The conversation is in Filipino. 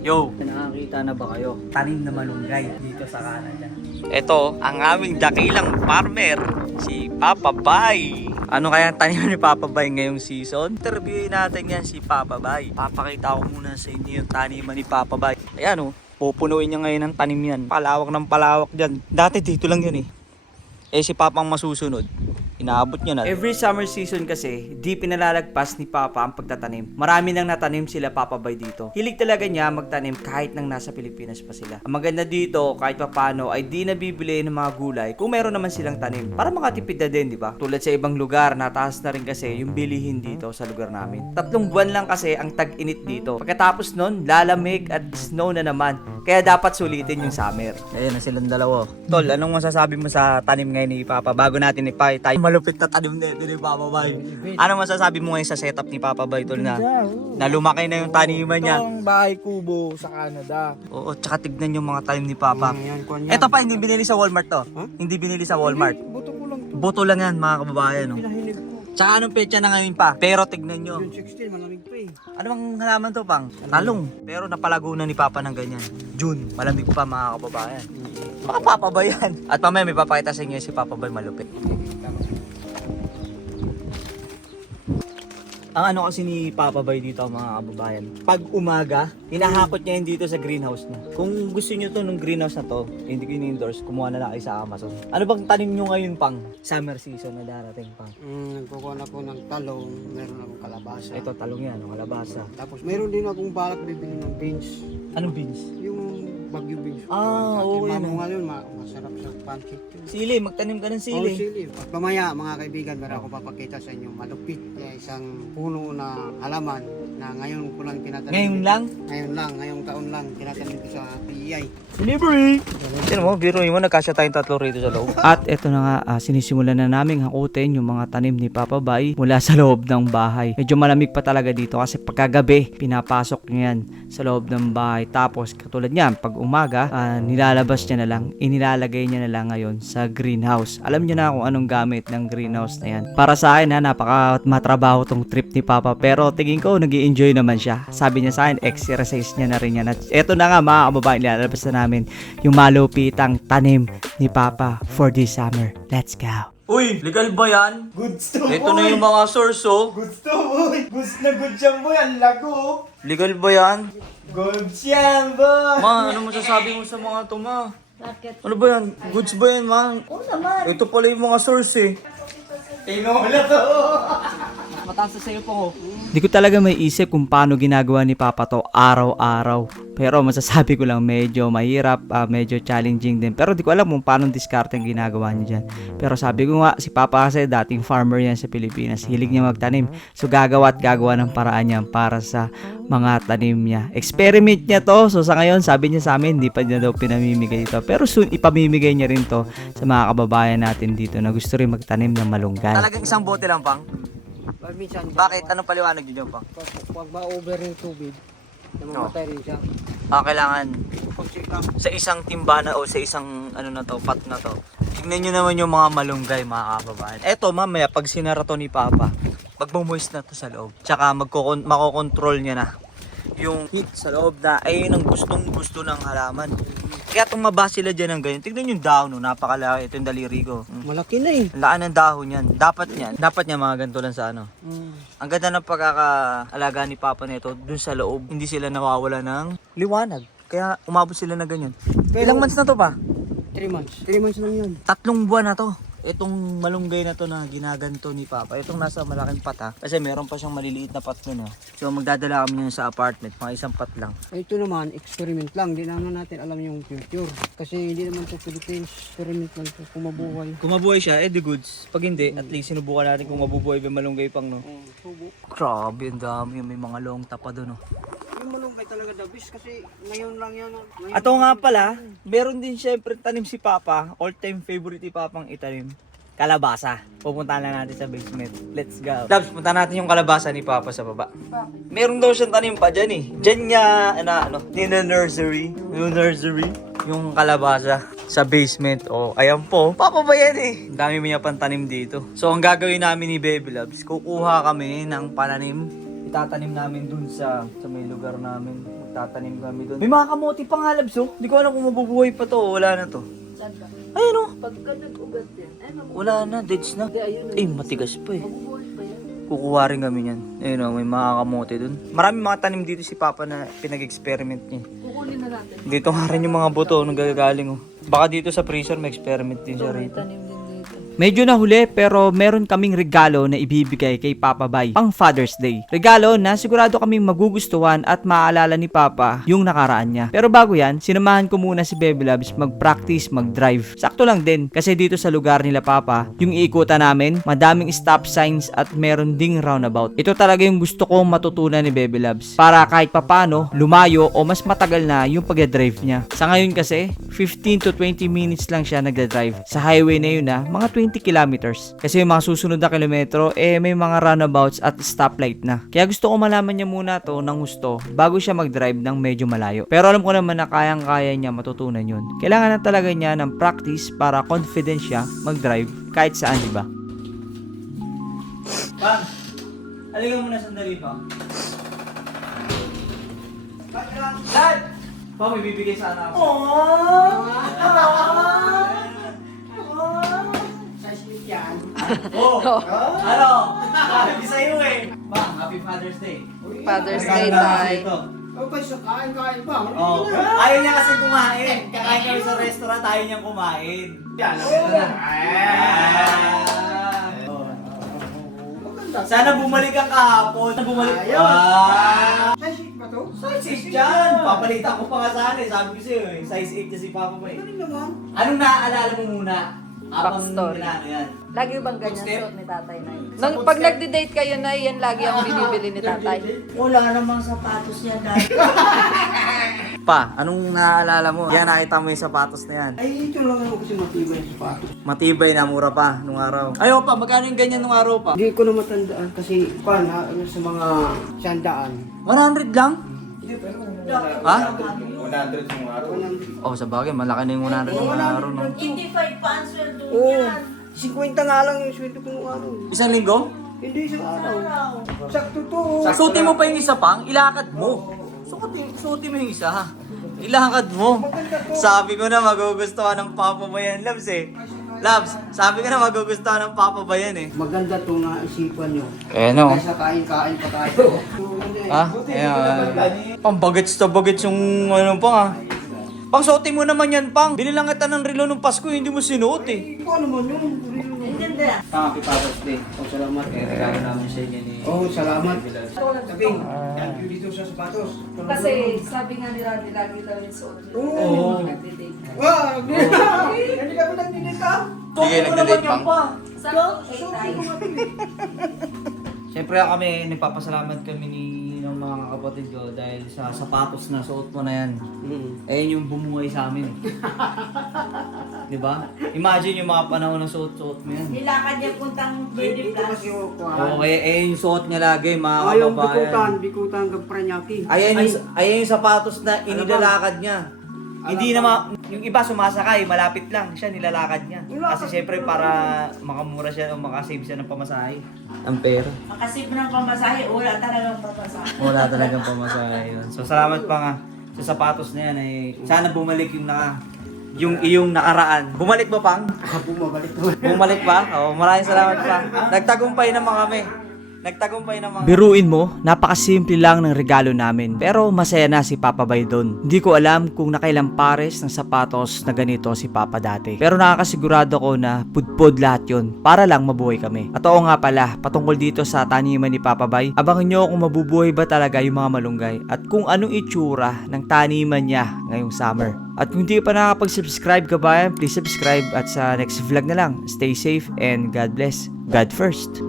Yo, nakakita na ba kayo? Tanim na malunggay dito sa Canada. Ito, ang aming dakilang farmer, si Papa Bay. Ano kaya ang tanim ni Papa Bay ngayong season? Interviewin natin yan si Papa Bay. Papakita ko muna sa inyo yung taniman ni Papa Bay. Ayan pupunuin niya ngayon ng tanim yan. Palawak ng palawak dyan. Dati dito lang yun si Papang masusunod. Inaabot niya na. Every summer season kasi, di pinalalagpas ni Papa ang pagtatanim. Marami nang natanim sila Papa Bay dito. Hilig talaga niya magtanim kahit nang nasa Pilipinas pa sila. Ang maganda dito, kahit papano, ay di nabibili ng mga gulay kung meron naman silang tanim. Para makatipid na din, di ba? Tulad sa ibang lugar, nataas na rin kasi yung bilihin dito sa lugar namin. 3 buwan lang kasi ang tag-init dito. Pagkatapos nun, lalamig at snow na naman. Kaya dapat sulitin yung summer. Ayan na silang dalawa. Tol, anong masasabi mo sa tanim ngayon ni Papa? Bago natin ipakita malupit na tanim nito ni Papa Bay. Ano masasabi mo ngayon sa setup ni Papa Bay, Tol, na lumaki na yung taniman niya? Itong bahay kubo sa Canada. Oo, tsaka tignan yung mga tanim ni Papa. Yan. Ito pa, hindi binili sa Walmart to. Hindi binili sa Walmart. Buto ko lang to. Buto lang yan, mga kababayan. Pinahilig ko. Tsaka anong petsa na ngayon pa? Pero tignan nyo. June 16, malamig pa eh. Ano bang halaman to, Pang? Talong. Pero napalago na ni Papa ng ganyan. June, malamig pa, mga kababayan. Baka Papa Bay yan. At mamaya may papakita sa inyo si Papa Bay malupit. Ang ano kasi ni Papa Bay dito, mga kababayan, pag umaga, hinahakot niya yun dito sa greenhouse niya. Kung gusto niyo to nung greenhouse na to, hindi ko in-endorse, kumuha na lang kayo sa Amazon. Ano bang tanim niyo ngayon, Pang? Summer season na darating, Pang. Nagkukuha na ko ng talong, meron akong kalabasa. Ito, talong yan, kalabasa. Tapos meron din akong balak bibili ng beans. Anong beans? Yung bagyo beans. Oo, Yung yan. mamong ngayon, masarap sa pancake yun. Sili, magtanim ka ng sili. Sili. At mamaya mga kaibigan, meron akong papakita sa inyo malupit. Kaya isang puno na halaman na ngayon ko lang tinatanim. Ngayon lang? Ngayong taon lang tinatanim ko sa PEI. Delivery! Tignan mo, biruin mo, nagkasya tayong 3 rito sa loob. At eto na nga, sinisimulan na naming hakutin yung mga tanim ni Papa Bay mula sa loob ng bahay. Medyo malamig pa talaga dito kasi pagkagabi, pinapasok niya yan sa loob ng bahay. Tapos katulad niyan, pag umaga, nilalabas niya na lang, inilalagay niya na lang ngayon sa greenhouse. Alam niyo na kung anong gamit ng greenhouse na yan. Para sa akin, napaka matrabaho tong trip ni Papa, pero tingin ko nag-i-enjoy naman siya. Sabi niya sa akin, exercise niya na rin yan. At eto na nga, mga kababayan, nilalabas na namin yung malupitang tanim ni Papa for this summer. Let's go! Uy, legal ba yan? Goods to Ito na yung mga source, Goods to boy! Goods na goods yan boy! Ang lago! Legal ba yan? Goods yan boy! Ma, ano masasabi mo sa mga to, ma? Bakit? Ano ba yan? Goods ba yan, ma? Oo naman. Ito pala yung mga source Tinola to! Mataas sa sayo po ko. Hindi ko talaga may isip kung paano ginagawa ni Papa to araw-araw. Pero masasabi ko lang medyo mahirap, medyo challenging din. Pero di ko alam kung paano diskarte ang ginagawa niya dyan. Pero sabi ko nga, si Papa kasi dating farmer yan sa Pilipinas. Hilig niya magtanim. So gagawa ng paraan niya para sa mga tanim niya. Experiment niya to. So sa ngayon, sabi niya sa amin, hindi pa niya daw pinamimigay ito. Pero soon, ipamimigay niya rin to sa mga kababayan natin dito na gusto rin magtanim ng malunggay. Talagang isang bote lang, Pang? Minsan, Bakit? Anong paliwanag niyo, Pang? Pag ma-over yung tubig, namamatay rin siya. Kailangan Pag-check up. sa isang timba na o sa isang ano na to, pot na to. Tingnan nyo naman yung mga malunggay, mga kababayan. Eto, mamaya, pag sinara to ni Papa, magmo-moist na to sa loob. Tsaka makokontrol niya na yung heat sa loob na ayun ang gustong gusto ng halaman. Kaya tumaba sila dyan ng ganyan. Tignan yung dahon, napakalaki. Ito yung daliri ko. Malaki na eh. Ang laan ng dahon yan. Dapat niya mga ganito lang sa ano. Ang ganda ng pagkakaalaga ni Papa nito dun sa loob. Hindi sila nawawala ng liwanag. Kaya umabot sila na ganyan. Ilang months na to pa? 3 months. 3 months lang yun. 3 buwan na to. Itong malunggay na to na ginaganto ni Papa. Itong nasa malaking pot, ha. Kasi meron pa siyang maliliit na pot nun, ha. So magdadala kami yun sa apartment. Mga isang pot lang. Ito naman, experiment lang. Hindi naman natin alam yung future. Kasi hindi naman ito Philippines. Experiment lang ito. Kung mabuhay. Kung mabuhay siya, the goods. Pag hindi, at least sinubukan natin kung mabubuhay ba malunggay pang, no. Subo. Grabe, ang dami. May mga long tapa doon, no. Yung malunggay talaga the best kasi ngayon lang yan. Ngayon Ato nga pala, meron din syempre tanim si Papa. All-time favorite ni Papang itanim. Kalabasa. Pupuntahan lang natin sa basement. Let's go. Labs, punta natin yung kalabasa ni Papa sa baba. Meron daw siyang tanim pa dyan eh. Dyan niya, nursery. Yung kalabasa sa basement. Oh, ayan po. Papa ba yan eh? Ang dami mo niya pang tanim dito. So, ang gagawin namin ni Baby Labs, kukuha kami ng pananim itatanim namin dun sa may lugar namin. Magtatanim kami dun. May mga kamote pa nga, Labs, oh. Hindi ko alam kung mabubuhay pa to o wala na to. Saan ba? Ayun, oh. Pagka nag-ugat yan, ay mabubuhay. Wala na, deads na. Hindi, ayun. Eh, matigas pa eh. Mabubuhay pa yan. Kukuha rin kami yan. Ayun, oh, may mga kamote dun. Maraming mga tanim dito si Papa na pinag-experiment niya. Kukunin na natin. Dito nga rin yung mga buto nung gagagaling, oh. Baka dito sa freezer may experiment din siya Ito, may rito. tanim din dito. Medyo nahuli pero meron kaming regalo na ibibigay kay Papa Bay pang Father's Day. Regalo na sigurado kaming magugustuhan at maaalala ni Papa yung nakaraan niya. Pero bago yan, sinamahan ko muna si Baby Loves mag-practice, mag-drive. Sakto lang din kasi dito sa lugar nila Papa, yung iikutan namin, madaming stop signs at meron ding roundabout. Ito talaga yung gusto kong matutunan ni Baby Loves para kahit papano lumayo o mas matagal na yung pag-drive niya. Sa ngayon kasi, 15 to 20 minutes lang siya nagda-drive. Sa highway na yun na, mga 20 kilometers. Kasi yung mga susunod na kilometro, may mga roundabouts at stoplight na. Kaya gusto ko malaman niya muna to ng gusto bago siya mag-drive ng medyo malayo. Pero alam ko naman na kayang-kaya niya matutunan yun. Kailangan na talaga niya ng practice para confident siya mag-drive kahit saan, di ba? Pang, aligaw mo na sandali, Pang. Dad! Pang, may bibigay sana ako. Oh! Ano? Sabi sa'yo eh. Pang, happy Father's Day. Father's Regalo Day, na ako tay. ito. Okay, so kain-kain pa. Oh, ayaw niya kasi kumain. Kakain kami sa restaurant, ayaw niyang kumain. Yan, ito na. Sana bumalik ka kahapon. Bumalik. Ayaw. Size 8 ba to? Size 8 dyan. Papalitan ko pa nga sana eh. Sabi ko sa'yo eh. Size 8 na si Papa ba eh. Galing naman. Anong naaalala mo muna? Habang Backstory. ano yan? Lagi bang ganyan Footstep? suot ni tatay na yun? Nung pag nagde-date kayo na, yan lagi ang binibili ni tatay. Wala namang sapatos yan dahil. Pa, anong naaalala mo? Yan, nakita mo yung sapatos na yan. Ay, ito lang ako kasi matibay yung sapatos. Matibay na, mura pa nung araw. Ayaw pa, magkano yung ganyan nung araw pa? Hindi ko na matandaan kasi sa mga sandaan. 100 lang? Ha? 100 yung araw. Oh, sa bagay, malaki na yung 100 nung araw. No? 85 pa ang sweldo Oo. niyan. 50 nga lang yung sweldo ko nung araw. Isang linggo? Hindi isang araw. Sakto to. Suotin mo pa yung isa pang, ilakad mo. Suotin mo yung isa. Ilakad mo. Sabi ko na magugustuhan ng Papa ba yan, Labs eh. Labs, sabi ko na magugustuhan ng Papa ba yan eh. Maganda to na isipan nyo. Eh no. Kaysa kain-kain pa tayo. Ha? Ayan. Pang bagets to bagets yung ano pang ah. Pang suotin mo naman yan pang. Binilang kita ng relo nung Pasko, hindi mo sinuot eh. Ikaw naman yun. Happy Father's Day. Oh, salamat. Regalo namin sa inyo ni... Oh, salamat. Sabing, thank you dito sa sapatos. Kasi sabi nga nila, lagi daw yung suot nila. Oo. Pag nagde-date. Wow! Hindi ka pa nagdidita. Suotin mo naman yan pa. Sakto, 8 tayo. Siyempre kami, nagpapasalamat kami ng mga kapatid ko dahil sa sapatos na suot mo na yan. Ayun yung bumuhay sa amin. Di ba? Imagine yung mga panahon na suot-suot mo yan. Nilakad niya puntang Jerry Ito Plus. kasi yung Oo, yung suot niya lagi, mga Ayong kababayan. bikutan ng Pranyaki. Ayan yung sapatos na inilalakad niya. Hindi naman, yung iba sumasakay, malapit lang siya, nilalakad niya. Kasi syempre para makamura siya o makasave siya ng pamasahe. Ang pera. Makasip ng pamasahe, wala talagang papasahe. Wala talagang pamasahe yun. So salamat pa nga sa sapatos na yan. Sana bumalik yung iyong nakaraan. Bumalik ba pang? Bumabalik to. Bumalik pa? Oo, maraming salamat pa. Nagtagumpay naman kami. Nagtagumpay naman. Biruin mo, napakasimple lang ng regalo namin. Pero masaya na si Papa Bay doon. Hindi ko alam kung nakailang pares ng sapatos na ganito si Papa dati. Pero nakakasigurado ko na pudpod lahat yun para lang mabuhay kami. At oo nga pala, patungkol dito sa taniman ni Papa Bay, abangan nyo kung mabubuhay ba talaga yung mga malunggay at kung anong itsura ng taniman niya ngayong summer. At kung hindi pa nakakapag-subscribe ka ba, please subscribe at sa next vlog na lang. Stay safe and God bless. God first.